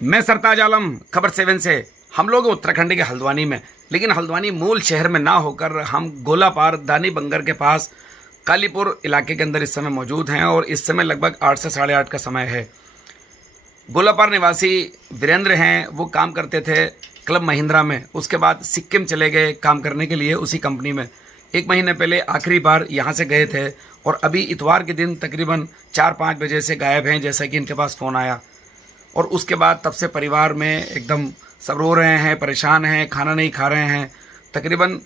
मैं सरताज आलम, खबर 7 से। हम लोग उत्तराखंड के हल्द्वानी में, लेकिन हल्द्वानी मूल शहर में ना होकर हम गोला पार दानी बंगर के पास कालीपुर इलाके के अंदर इस समय मौजूद हैं और इस समय लगभग 8 से 8:30 का समय है। गोलापार निवासी वीरेंद्र हैं, वो काम करते थे क्लब महिंद्रा में। उसके बाद सिक्किम चले गए काम करने के लिए उसी कंपनी में। 1 महीने पहले आखिरी बार यहाँ से गए थे और अभी इतवार के दिन तकरीबन 4-5 बजे से गायब हैं, जैसा कि इनके पास फ़ोन आया। और उसके बाद तब से परिवार में एकदम सब रो रहे हैं, परेशान हैं, खाना नहीं खा रहे हैं। तकरीबन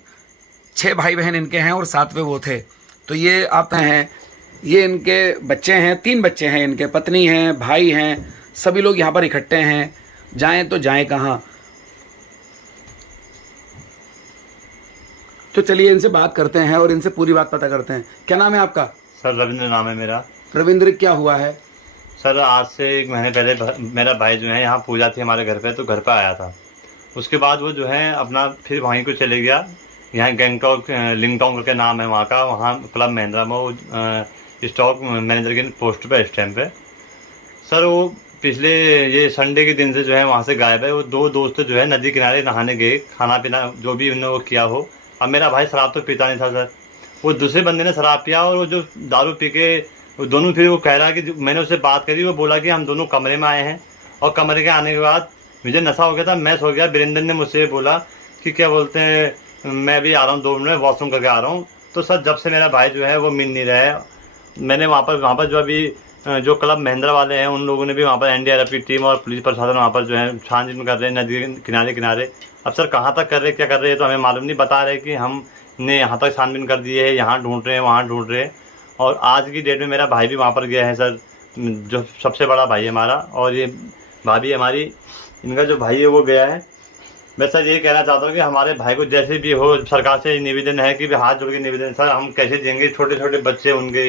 6 भाई बहन इनके हैं और 7वें वो थे। तो ये आप हैं, ये इनके बच्चे हैं, 3 बच्चे हैं इनके, पत्नी हैं, भाई हैं, सभी लोग यहाँ पर इकट्ठे हैं। जाएं तो जाएं कहाँ। तो चलिए इनसे बात करते हैं और इनसे पूरी बात पता करते हैं। क्या नाम है आपका? सर रविंद्र नाम है मेरा। रविंद्र, क्या हुआ है? सर आज से 1 महीने पहले मेरा भाई जो है यहाँ पूजा थी हमारे घर पे, तो घर पे आया था। उसके बाद वो जो है अपना फिर वहीं को चले गया। यहाँ गैंगटॉक लिंगटोंग करके नाम है वहाँ का, वहाँ क्लब महिंद्रा में वो स्टॉक मैनेजर के पोस्ट पे इस टाइम पे। सर वो पिछले ये संडे के दिन से जो है वहाँ से गायब है। वो 2 दोस्त जो है नदी किनारे नहाने गए, खाना पीना जो भी उन्होंने वो किया हो। अब मेरा भाई शराब तो पीता नहीं था सर, वो दूसरे बंदे ने शराब पिया और वो जो दारू पी के वो दोनों, फिर वो कह रहा है कि मैंने उससे बात करी, वो बोला कि हम दोनों कमरे में आए हैं और कमरे के आने के बाद मुझे नशा हो गया था, मैं सो गया। वीरेंद्र ने मुझसे बोला कि क्या बोलते हैं, मैं भी आ रहा हूँ 2 मिनट में, वॉशरूम करके आ रहा हूँ। तो सर जब से मेरा भाई जो है वो मिल नहीं रहा है। मैंने वहाँ पर जो अभी जो क्लब महिंद्रा वाले हैं उन लोगों ने भी वहाँ पर NDRF की टीम और पुलिस प्रशासन वहाँ पर जो है छानबीन कर रहे हैं नदी किनारे किनारे। अब सर कहाँ तक कर रहे क्या कर रहे हैं तो हमें मालूम नहीं। बता रहे कि हमने यहाँ तक छानबीन कर दी है, यहाँ ढूंढ रहे हैं, वहाँ ढूंढ रहे हैं। और आज की डेट में मेरा भाई भी वहाँ पर गया है सर, जो सबसे बड़ा भाई है हमारा, और ये भाभी हमारी, इनका जो भाई है वो गया है। मैं सर ये कहना चाहता हूँ कि हमारे भाई को जैसे भी हो, सरकार से निवेदन है कि हाथ जोड़ के निवेदन, सर हम कैसे देंगे, छोटे छोटे बच्चे उनके,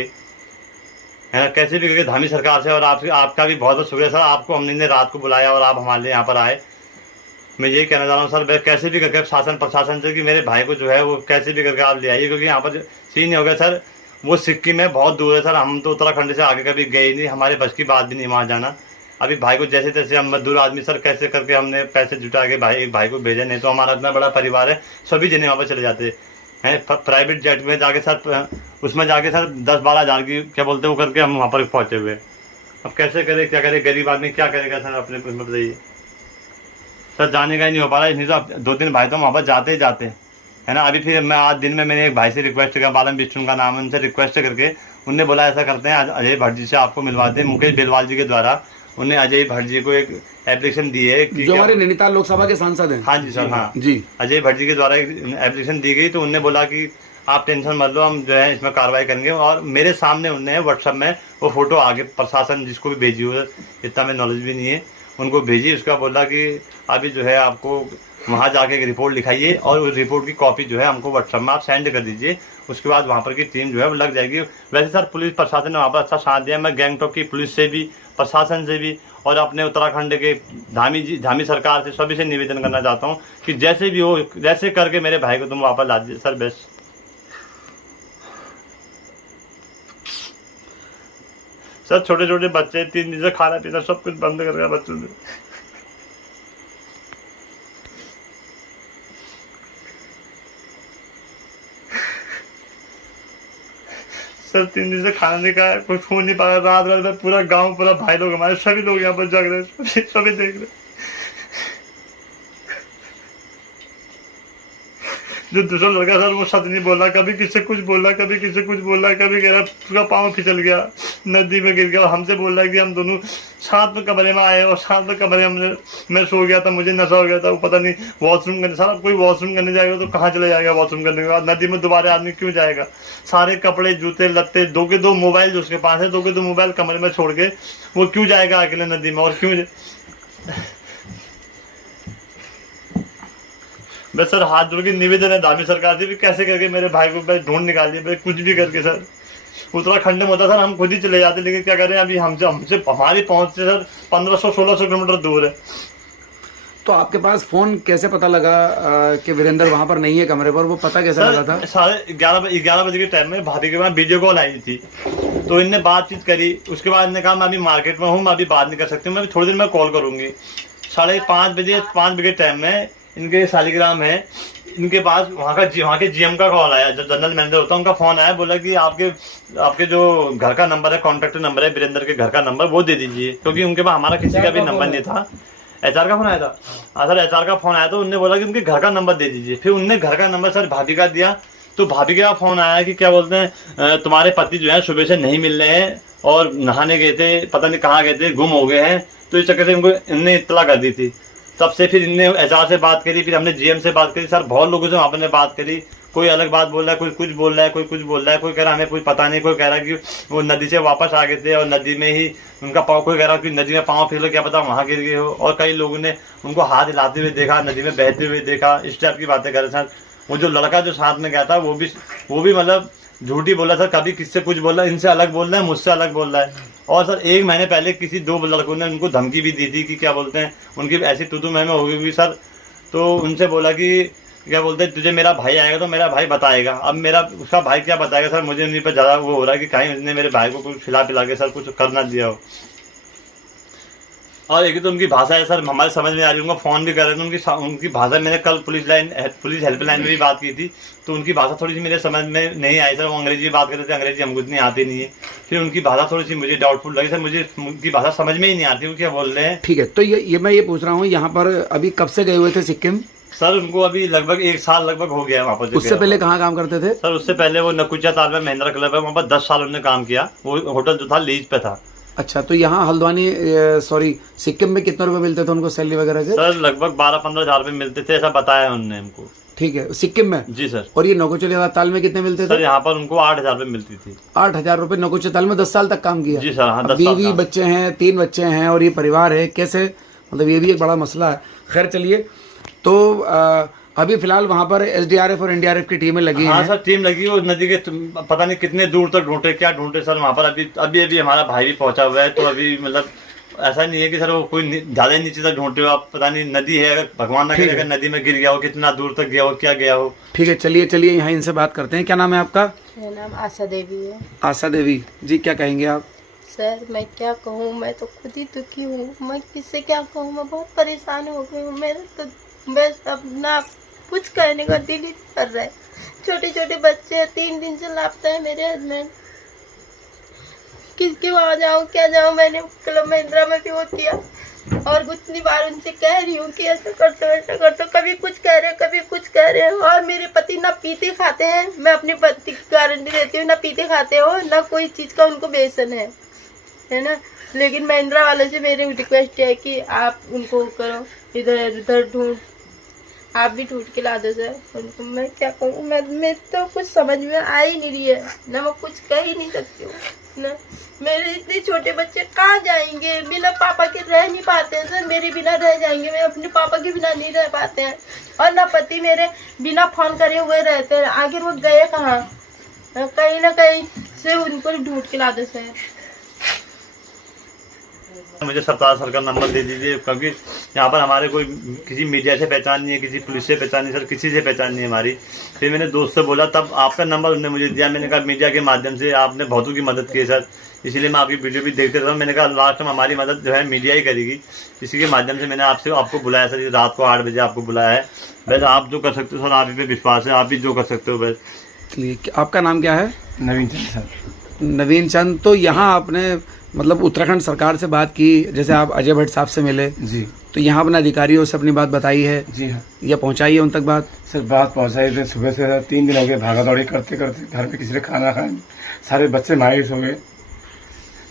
है ना, कैसे भी करके धामी सरकार से। और आपका भी बहुत बहुत शुक्रिया सर, आपको हमने रात को बुलाया और आप हमारे लिए यहाँ पर आए। मैं यही कहना चाह रहा हूँ सर, मैं कैसे भी करके शासन प्रशासन से कि मेरे भाई को जो है वो कैसे भी करके आप ले आइए, क्योंकि यहाँ पर सीन हो गया सर, वो सिक्किम में बहुत दूर है सर, हम तो उत्तराखंड से आगे कभी गए नहीं, हमारे बस की बात भी नहीं वहाँ जाना। अभी भाई को जैसे तैसे, हम मजदूर आदमी सर, कैसे करके हमने पैसे जुटा के एक भाई को भेजा, नहीं तो हमारा इतना बड़ा परिवार है, सभी जने वहाँ पर चले जाते हैं प्राइवेट जेट में जाके सर, उसमें जाके सर 10-12 हज़ार की क्या बोलते हैं वो करके हम वहाँ पर पहुँचे हुए। अब कैसे करे, क्या करे, गरीब आदमी क्या करेगा सर, अपने बताइए सर। जाने का ही नहीं हो पा रहा है, नहीं तो 2-3 भाई तो वहाँ पर जाते ही जाते हैं, है ना। अभी फिर मैं आज दिन में मैंने एक भाई से रिक्वेस्ट किया, बालम बिष्णु का नाम है, उनसे रिक्वेस्ट करके उनने बोला ऐसा करते हैं अजय भट्ट जी से आपको मिलवाते हैं। मुकेश बेलवाल जी के द्वारा उन्हें अजय भट्ट जी को एक एप्लीकेशन दी है कि जो हमारे नैनीताल लोकसभा के सांसद हैं। हाँ जी सर, हाँ जी, अजय भट्ट जी के द्वारा एक एप्लीकेशन दी गई। तो उनने बोला कि आप टेंशन मत लो, हम जो है इसमें कार्रवाई करेंगे। और मेरे सामने उनने व्हाट्सएप में वो फोटो आगे प्रशासन जिसको भी भेजी हो, इतना में नॉलेज भी नहीं है, उनको भेजी। उसका बोला कि अभी जो है आपको वहाँ जाके एक रिपोर्ट लिखाइए और उस रिपोर्ट की कॉपी जो है हमको व्हाट्सएप में आप सेंड कर दीजिए। उसके बाद वहाँ पर की टीम जो है वो लग जाएगी। वैसे सर पुलिस प्रशासन ने वहाँ पर अच्छा साथ दिया। मैं गैंगटॉक की पुलिस से भी, प्रशासन से भी और अपने उत्तराखंड के धामी सरकार से, सभी से निवेदन करना चाहता हूँ कि जैसे भी हो, जैसे करके मेरे भाई को तुम वापस ला दीजिए सर। बेस्ट सर, छोटे छोटे बच्चे 3 दिन से खाना पीना सब कुछ बंद कर दिया बच्चों ने। सर 3 दिन से खाना नहीं खाया, कुछ खो नहीं पाया। रात रात में पूरा गांव, पूरा भाई लोग हमारे सभी लोग यहाँ पर जग रहे हैं, सभी देख रहे। जो दूसरा लड़का सर वो सच नहीं बोला, कभी किससे कुछ बोला, कभी किससे कुछ बोला, कभी कह रहा उसका पाँव फिसल गया, नदी में गिर गया। हमसे बोल रहा है कि हम दोनों साथ में कमरे में आए और साथ में कमरे में मैं सो गया था, मुझे नशा हो गया था। वो पता नहीं वॉशरूम करने, सारा कोई वॉशरूम करने जाएगा तो कहाँ चले जाएगा वॉशरूम करने के बाद, नदी में दोबारा आदमी क्यों जाएगा। सारे कपड़े, जूते, लत्ते, 2 के 2 मोबाइल जो उसके पास है, 2 के 2 मोबाइल कमरे में छोड़ के वो क्यों जाएगा अकेले नदी में, और क्यों। मैं सर हाथ जोड़ के निवेदन है धामी सरकार से भी, कैसे करके मेरे भाई को ढूंढ निकालिए, भाई कुछ भी करके सर। उत्तराखंड में होता सर हम खुद ही चले जाते, लेकिन क्या करें अभी हमसे हमारी पहुंच से सर 1500-1600 किलोमीटर दूर है। तो आपके पास फोन कैसे पता लगा कि वीरेंद्र वहाँ पर नहीं है कमरे पर? वो पता कैसे लगा था? 11:30 बजे के टाइम में भाभी के पास वीडियो कॉल आई थी, तो इनने बातचीत करी। उसके बाद इन्होंने कहा मैं अभी मार्केट में हूँ, मैं अभी बात नहीं कर सकती हूँ, मैं थोड़ी देर में कॉल करूंगी। 5 बजे टाइम में इनके सालिग्राम है, इनके पास वहाँ के जीएम का कॉल आया, जो जनरल मैनेजर होता है उनका फोन आया, बोला कि आपके जो घर का नंबर है, कॉन्टैक्ट नंबर है वीरेंद्र के घर का नंबर, वो दे दीजिए, क्योंकि उनके पास हमारा किसी का भी नंबर नहीं था। एचआर का फोन आया था। हाँ सर, एचआर का फोन आया तो उनने बोला कि उनके घर का नंबर दे दीजिए। फिर उनने घर का नंबर सर भाभी का दिया, तो भाभी का फोन आया कि क्या बोलते हैं, तुम्हारे पति जो है सुबह से नहीं मिल रहे हैं और नहाने गए थे, पता नहीं कहाँ गए थे, गुम हो गए हैं। तो इस चक्कर से इनने इत्तला कर दी थी। तब से फिर इनने एचआर से बात करी, फिर हमने जीएम से बात करी, सर बहुत लोगों से वहाँ पर बात करी, कोई अलग बात बोल रहा है, कोई कुछ बोल रहा है, कोई कुछ बोल रहा है, कोई कह रहा हमें कुछ पता नहीं, कोई कह रहा है कि वो नदी से वापस आ गए थे और नदी में ही उनका पाँव, कोई कह रहा है कि नदी में पाँव फिर लो, क्या पता वहाँ गिर गए हो, और कई लोगों ने उनको हाथ हिलाते हुए देखा, नदी में बहते हुए देखा, इस टाइप की बातें कर रहे सर। वो जो लड़का जो साथ में गया था वो भी मतलब झूठी बोला सर, कभी किससे कुछ बोला, इनसे अलग बोल रहा है, मुझसे अलग बोल रहा है। और सर 1 महीने पहले किसी 2 लड़कों ने उनको धमकी भी दी थी कि क्या बोलते हैं, उनकी ऐसी तू मैं हो गई सर। तो उनसे बोला कि क्या बोलते हैं, तुझे मेरा भाई आएगा तो मेरा भाई बताएगा। अब उसका भाई क्या बताएगा सर, मुझे उन्हीं पर ज़्यादा वो हो रहा है कि कहीं उसने मेरे भाई को कुछ खिला पिला के सर कुछ कर ना दिया हो। और एक तो उनकी भाषा है सर, हमारे समझ में आ रही है, उनका फ़ोन भी कर रहे थे, उनकी भाषा, मैंने कल पुलिस हेल्पलाइन में भी बात की थी, तो उनकी भाषा थोड़ी सी मेरे समझ में नहीं आई सर। वो अंग्रेजी बात करते थे, अंग्रेजी हमको इतनी आती नहीं है। फिर उनकी भाषा थोड़ी सी मुझे डाउटफुल लगी सर, मुझे उनकी भाषा समझ में ही नहीं आती, वो क्या बोल रहे हैं। ठीक है, तो ये मैं ये पूछ रहा हूँ, यहाँ पर अभी कब से गए हुए थे सिक्किम? सर उनको अभी लगभग 1 साल लगभग हो गया वहाँ पर। उससे पहले कहाँ काम करते थे? सर उससे पहले वो नकुचा ताल में महिंद्रा क्लब है, वहाँ पर 10 साल उन्होंने काम किया, वो होटल जो था लीज पे था। अच्छा, तो यहाँ हल्द्वानी सिक्किम में कितने रुपए मिलते थे उनको सैलरी वगैरह के? सर लगभग 12-15 हज़ार रुपये मिलते थे, ऐसा बताया उन्होंने हमको। ठीक है, सिक्किम में? जी सर। और ये नौकुचिया ताल में कितने मिलते थे? सर यहाँ पर उनको 8,000 रुपये मिलती थी। 8,000 रुपये नौकुचिया ताल में 10 साल तक काम किया? जी सर, हाँ 10 बीवी बच्चे हैं, 3 बच्चे हैं और ये परिवार है, कैसे, मतलब ये भी एक बड़ा मसला है। खैर चलिए, तो अभी फिलहाल वहाँ पर एसडीआरएफ और एनडीआरएफ की टीमें लगी हैं। हाँ सर, टीम लगी, वो नदी के पता नहीं कितने दूर तक ढूंढे, क्या ढूंढे सर वहाँ पर। अभी हमारा भाई भी पहुंचा हुआ है, तो अभी मतलब ऐसा नहीं है कि सर वो कोई ज्यादा नीचे तक ढूंढते हो आप, पता नहीं नदी है, अगर भगवान ना करे अगर नदी में गिर गया हो, कितना दूर तक गया हो, क्या गया हो। ठीक है, चलिए यहाँ इनसे बात करते हैं। क्या नाम है आपका? मेरा नाम आशा देवी है। आशा देवी जी, क्या कहेंगे आप? सर मैं क्या कहूँ, मैं तो खुद ही दुखी हूँ, मैं किससे क्या कहूँ, मैं बहुत परेशान हो गई हूँ। मेरा तो बस अपना कुछ कहने का दिल ही कर रहा है। छोटे छोटे बच्चे 3 दिन से लापता है मेरे हस्बैंड, किसके वहाँ जाऊँ क्या जाऊँ। मैंने क्लब महिंद्रा में भी वो किया और कितनी बार उनसे कह रही हूँ कि ऐसा कर दो ऐसा कर दो, कभी कुछ कह रहे कभी कुछ कह रहे हैं। और मेरे पति ना पीते खाते हैं, मैं अपने पति की गारंटी देती हूँ, ना पीते खाते हो ना कोई चीज़ का उनको व्यसन है ना। लेकिन महिंद्रा वाले से मेरी रिक्वेस्ट है कि आप उनको करो, इधर उधर ढूंढ, आप भी ढूंढ के ला दो सर उनको। मैं क्या कहूँ, मैं तो कुछ समझ में आ ही नहीं रही है ना, मैं कुछ कह ही नहीं सकती हूँ ना। मेरे इतने छोटे बच्चे कहाँ जाएंगे, बिना पापा के रह नहीं पाते हैं सर, मेरे बिना रह जाएंगे, मैं अपने पापा के बिना नहीं रह पाते हैं। और ना पति मेरे बिना फोन करे हुए रहते हैं, आखिर वो गए कहाँ, कहीं ना कहीं से उनको ढूंढ के ला दो सर। मुझे सरताज सर का नंबर दे दीजिए, क्योंकि यहाँ पर हमारे कोई किसी मीडिया से पहचान नहीं है, किसी पुलिस से पहचान नहीं सर, किसी से पहचान नहीं है हमारी। फिर मैंने दोस्त से बोला, तब आपका नंबर उन्होंने मुझे दिया। मैंने कहा मीडिया के माध्यम से आपने बहुतों की मदद की है सर, इसीलिए मैं आपकी वीडियो भी देखते रहता हूँ। मैंने कहा लास्ट में हमारी मदद जो है मीडिया ही करेगी, इसी के माध्यम से मैंने आपको बुलाया सर। रात को 8 बजे आपको बुलाया है। बस आप जो कर सकते हो सर, आप ही पे विश्वास है, आप भी जो कर सकते हो बस। चलिए, आपका नाम क्या है? नवीन चंद सर। नवीन चंद, तो यहाँ आपने मतलब उत्तराखंड सरकार से बात की, जैसे आप अजय भट्ट साहब से मिले जी, तो यहाँ अपने अधिकारियों से अपनी बात बताई है? जी हाँ या पहुँचाई है उन तक बात? सर, बात पहुँचाई थे। सुबह से 3 दिन हो गए भागा दौड़ी करते करते, घर पे किसी ने खाना खाया, सारे बच्चे मायूस हो गए,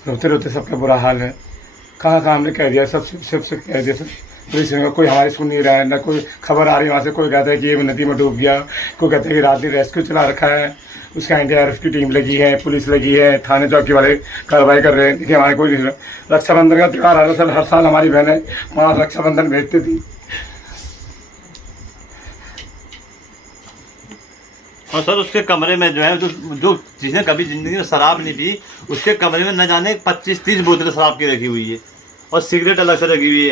रोते रोते सबका बुरा हाल है। कहाँ हमने कह दिया, सब कह दिया सर, पुलिस कोई हमारी सुन नहीं रहा है, ना कोई खबर आ रही वहाँ से। कोई कहता है कि ये नदी में डूब गया, कोई कहता है कि रात दिन रेस्क्यू चला रखा है, उसका एनडीआरएफ की टीम लगी है, पुलिस लगी है, थाने चौकी वाले कार्रवाई कर रहे हैं। देखिए हमारे कोई नहीं। रक्षाबंधन का त्यौहार आ रहा सर, हर साल हमारी बहनें वहाँ रक्षाबंधन भेजती थी। और सर उसके कमरे में जो है जो जिसने कभी जिंदगी में शराब नहीं पी, उसके कमरे में न जाने 25-30 बोतलें शराब की रखी हुई है, और सिगरेट अलग से रखी हुई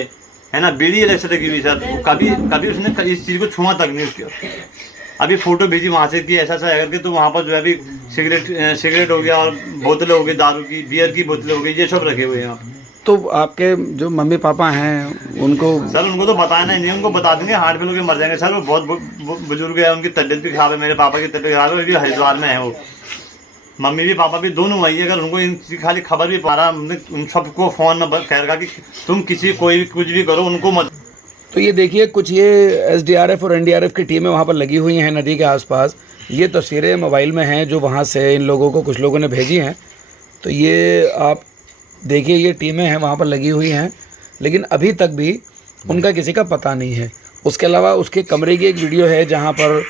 है ना, बीड़ी अलग से रखी हुई है सर। कभी उसने इस चीज़ को छुआ तक नहीं किया। अभी फोटो भेजी वहाँ से कि ऐसा करके, तो वहाँ पर जो है अभी सिगरेट हो गया और बोतलें हो गई, दारू की, बियर की बोतलें हो गई, ये सब रखे हुए हैं यहाँ। तो आपके जो मम्मी पापा हैं उनको सर उनको तो बताना ही नहीं, उनको बता देंगे हार्ट फेल होकर मर जाएंगे सर। वो बहुत बुजुर्ग है, उनकी तबीयत भी खराब है, मेरे पापा की तबीयत खराब है, वो भी हरिद्वार में है। वो मम्मी भी पापा भी दोनों वही है। अगर उनको इनकी खाली खबर भी पा रहा, उन सबको फ़ोन में कह रखा कि तुम किसी कोई भी कुछ भी करो, उनको मत। तो ये देखिए कुछ ये एसडीआरएफ और एनडीआरएफ की टीमें वहाँ पर लगी हुई हैं नदी के आसपास। ये तस्वीरें मोबाइल में हैं जो वहाँ से इन लोगों को कुछ लोगों ने भेजी हैं। तो ये आप देखिए ये टीमें हैं वहाँ पर लगी हुई हैं, लेकिन अभी तक भी उनका किसी का पता नहीं है। उसके अलावा उसके कमरे की एक वीडियो है जहाँ पर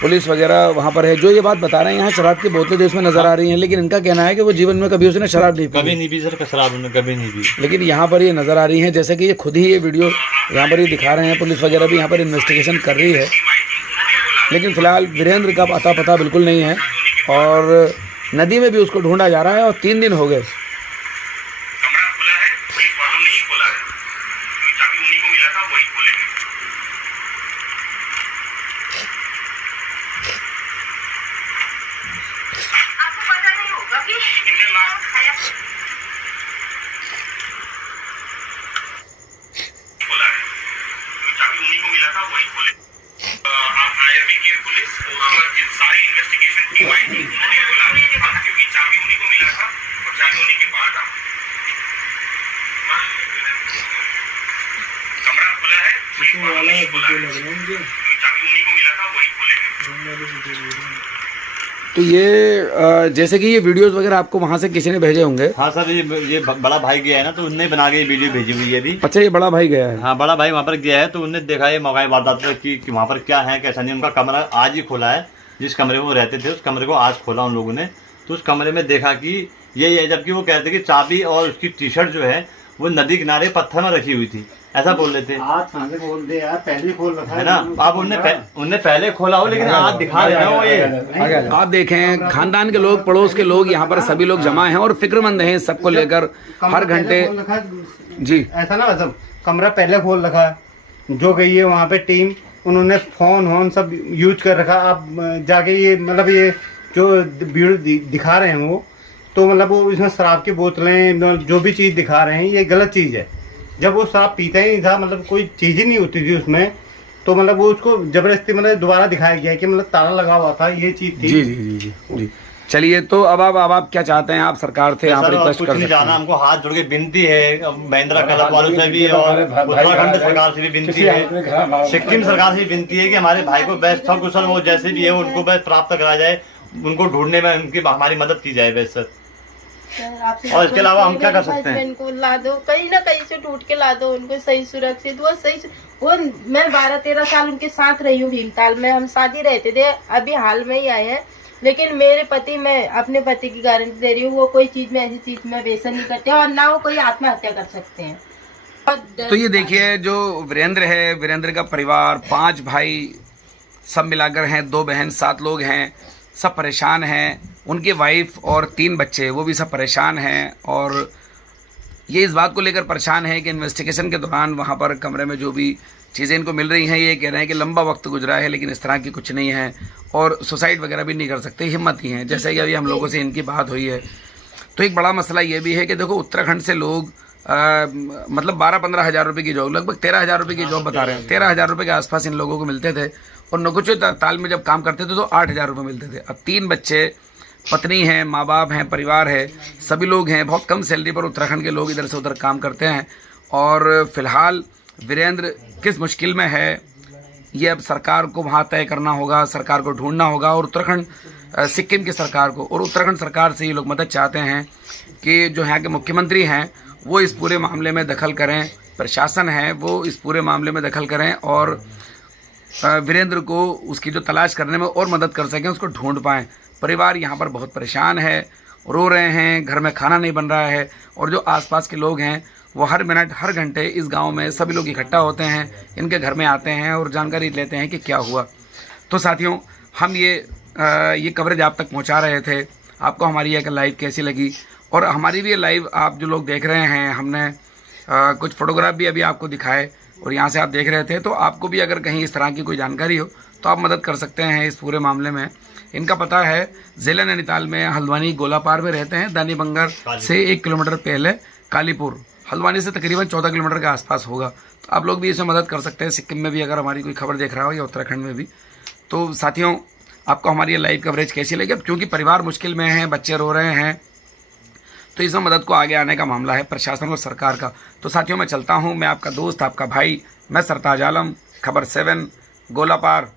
पुलिस वगैरह वहाँ पर है। जो ये बात बता रहे हैं यहाँ शराब की बोतलें जो इसमें नज़र आ रही हैं, लेकिन इनका कहना है कि वो जीवन में कभी उसने शराब नहीं पी, कभी नहीं पी सर, शराब उन्होंने कभी नहीं पी। लेकिन यहाँ पर ये नज़र आ रही हैं जैसे कि ये खुद ही ये वीडियो यहाँ पर ये दिखा रहे हैं। पुलिस वगैरह भी यहाँ पर इन्वेस्टिगेशन कर रही है, लेकिन फ़िलहाल वीरेंद्र का पता बिल्कुल नहीं है और नदी में भी उसको ढूंढा जा रहा है और 3 दिन हो गए। तो ये जैसे कि ये वीडियोस वगैरह आपको वहाँ से किसी ने भेजे होंगे। हाँ सर, ये बड़ा भाई गया है ना, तो उनने बना के ये वीडियो भेजी हुई है अभी। अच्छा, ये बड़ा भाई गया है? हाँ, बड़ा भाई वहाँ पर गया है, तो उनने देखा ये मौका वारदात कि वहाँ पर क्या है कैसा नहीं। उनका कमरा आज ही खोला है, जिस कमरे में वो रहते थे उस कमरे को आज खोला उन लोगों ने। तो उस कमरे में देखा कि ये है, जबकि वो कहते कि चाबी और उसकी टी शर्ट जो है वो नदी किनारे पत्थर में रखी हुई थी, ऐसा बोल रहे थे। आज कहाँ से खोल दे यार, पहले खोल रखा है ना। आप उनने पहले खोला हो, लेकिन आज दिखा रहे हो ये। आप देखें खानदान के लोग, पड़ोस के लोग, यहाँ पर सभी लोग जमा हैं और फिक्रमंद हैं सबको लेकर। हर घंटे जी ऐसा ना, मतलब कमरा पहले खोल रखा है। जो गई है वहाँ पे टीम, उन्होंने फोन सब यूज कर रखा। आप जाके ये मतलब ये जो वीडियो दिखा रहे हैं वो, तो मतलब वो इसमें शराब की बोतलें जो भी चीज़ दिखा रहे हैं ये गलत चीज़ है। जब वो शराब पीता ही नहीं था, मतलब कोई चीज़ ही नहीं होती थी उसमें, तो मतलब वो उसको जबरदस्ती मतलब दोबारा दिखाया गया कि मतलब ताला लगा हुआ था, ये चीज़ थी। जी जी जी जी जी। चलिए, तो अब आप क्या चाहते हैं? आप सरकार थे, आप रिक्वेस्ट कर सकते हैं। हमको हाथ जोड़ के विनती है महिंद्रा क्लब वालों से भी और उत्तराखंड सरकार से भी विनती है, सिक्किम सरकार से भी विनती है कि हमारे भाई को बेस्ट कुशल वो जैसे भी है उनको बेस्ट प्राप्त करा जाए, उनको ढूंढने में उनकी हमारी मदद की जाए बेस्ट सर। और इसके अलावा हम क्या कर सकते हैं? इनको ला दो, कहीं ना कहीं से ढूंढ के ला दो उनको सही सुरक्षित। वो मैं 12-13 साल उनके साथ रही हूँ भीमताल में, हम साथ ही रहते थे, अभी हाल में ही आए हैं। लेकिन मेरे पति, मैं अपने पति की गारंटी दे रही हूँ, वो कोई चीज में ऐसी चीज में व्यसन नहीं करते और ना वो कोई आत्महत्या कर सकते हैं। तो ये देखिए जो वीरेंद्र है, वीरेंद्र का परिवार 5 भाई सब मिलाकर हैं, 2 बहन, 7 लोग हैं, सब परेशान हैं। उनकी वाइफ और 3 बच्चे, वो भी सब परेशान हैं। और ये इस बात को लेकर परेशान है कि इन्वेस्टिगेशन के दौरान वहाँ पर कमरे में जो भी चीज़ें इनको मिल रही हैं, ये कह रहे हैं कि लंबा वक्त गुजरा है, लेकिन इस तरह की कुछ नहीं है और सुसाइड वगैरह भी नहीं कर सकते, हिम्मत ही है, जैसे कि अभी हम लोगों से इनकी बात हुई है। तो एक बड़ा मसला ये भी है कि देखो उत्तराखंड से लोग मतलब 12-15 हज़ार रुपये की जॉब, लगभग 13 हज़ार रुपये की जॉब बता रहे हैं, 13 हज़ार रुपये के आसपास इन लोगों को मिलते थे। और नकुचो ताल में जब काम करते थे तो 8 हज़ार रुपये मिलते थे। अब 3 बच्चे, पत्नी हैं, माँ बाप हैं, परिवार है, सभी लोग हैं, बहुत कम सैलरी पर उत्तराखंड के लोग इधर से उधर काम करते हैं। और फिलहाल वीरेंद्र किस मुश्किल में है ये अब सरकार को वहाँ तय करना होगा, सरकार को ढूंढना होगा। और उत्तराखंड, सिक्किम की सरकार को और उत्तराखंड सरकार से ये लोग मदद चाहते हैं कि जो यहाँ के मुख्यमंत्री हैं वो इस पूरे मामले में दखल करें, प्रशासन है वो इस पूरे मामले में दखल करें और वीरेंद्र को उसकी जो तलाश करने में और मदद कर सकें, उसको ढूंढ पाएँ। परिवार यहाँ पर बहुत परेशान है, रो रहे हैं, घर में खाना नहीं बन रहा है। और जो आसपास के लोग हैं वो हर मिनट हर घंटे इस गांव में सभी लोग इकट्ठा होते हैं, इनके घर में आते हैं और जानकारी लेते हैं कि क्या हुआ। तो साथियों, हम ये कवरेज आप तक पहुंचा रहे थे। आपको हमारी एक लाइव कैसी लगी? और हमारी भी ये लाइव आप जो लोग देख रहे हैं, हमने कुछ फ़ोटोग्राफ भी अभी आपको दिखाए और यहाँ से आप देख रहे थे। तो आपको भी अगर कहीं इस तरह की कोई जानकारी हो तो आप मदद कर सकते हैं इस पूरे मामले में। इनका पता है ज़िला नैनीताल में, हल्द्वानी गोलापार में रहते हैं, दानी बंगर से 1 किलोमीटर पहले कालीपुर हल्द्वानी से तकरीबन 14 किलोमीटर के आसपास होगा। तो आप लोग भी इसमें मदद कर सकते हैं। सिक्किम में भी अगर हमारी कोई खबर देख रहा हो या उत्तराखंड में भी। तो साथियों, आपको हमारी ये लाइव कवरेज कैसी लगी? अब क्योंकि परिवार मुश्किल में है, बच्चे रो रहे हैं, तो इसमें मदद को आगे आने का मामला है प्रशासन और सरकार का। तो साथियों, मैं चलता हूँ। मैं आपका दोस्त, आपका भाई, मैं सरताज आलम, खबर 7 गोलापार।